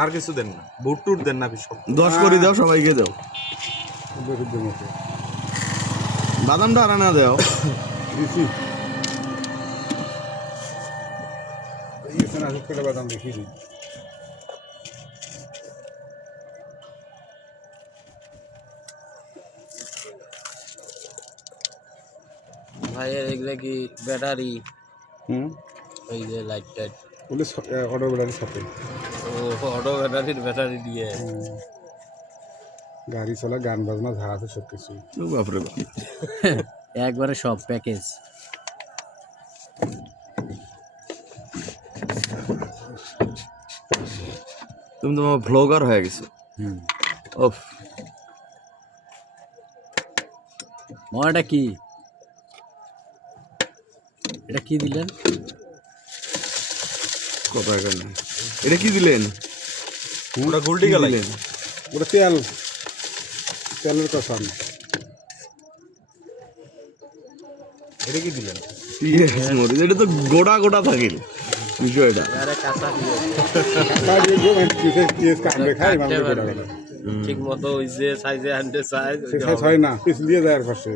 আর কিছু দেন না, বুট টুট দেন না, 10 করে দাও, সবাইকে দাও। বাদামটা আর না দাও। বাদাম দেখি ভাই এগুলো কি ব্যাটারি? ওই যে লাইট টাইট বলে অটো ব্যাটারির সাথে অটো ব্যাটারি দিয়ে গাড়ি চলা, গান বাজনা যা আছে সব কিছু। বাপরে বাপ, একবারে সব প্যাকেজ। তুমি তো ভ্লগার হয়ে গেছো। ওফ, মজাটা কি? এটা কি দিলেন? কথা কেন, এটা কি দিলেন? ওটা গুলটি গেলেন, ওটা তেল, তেলের কষান। এটা কি দিলেন? পিঁয়াজ মরিচ, এটা তো গোটা গোটা থাকে বিষয়টা। ঠিক মতো ওই যে সাইজে আনতে চাই, হয় না, পিছ দিয়ে যায় আর পাশে।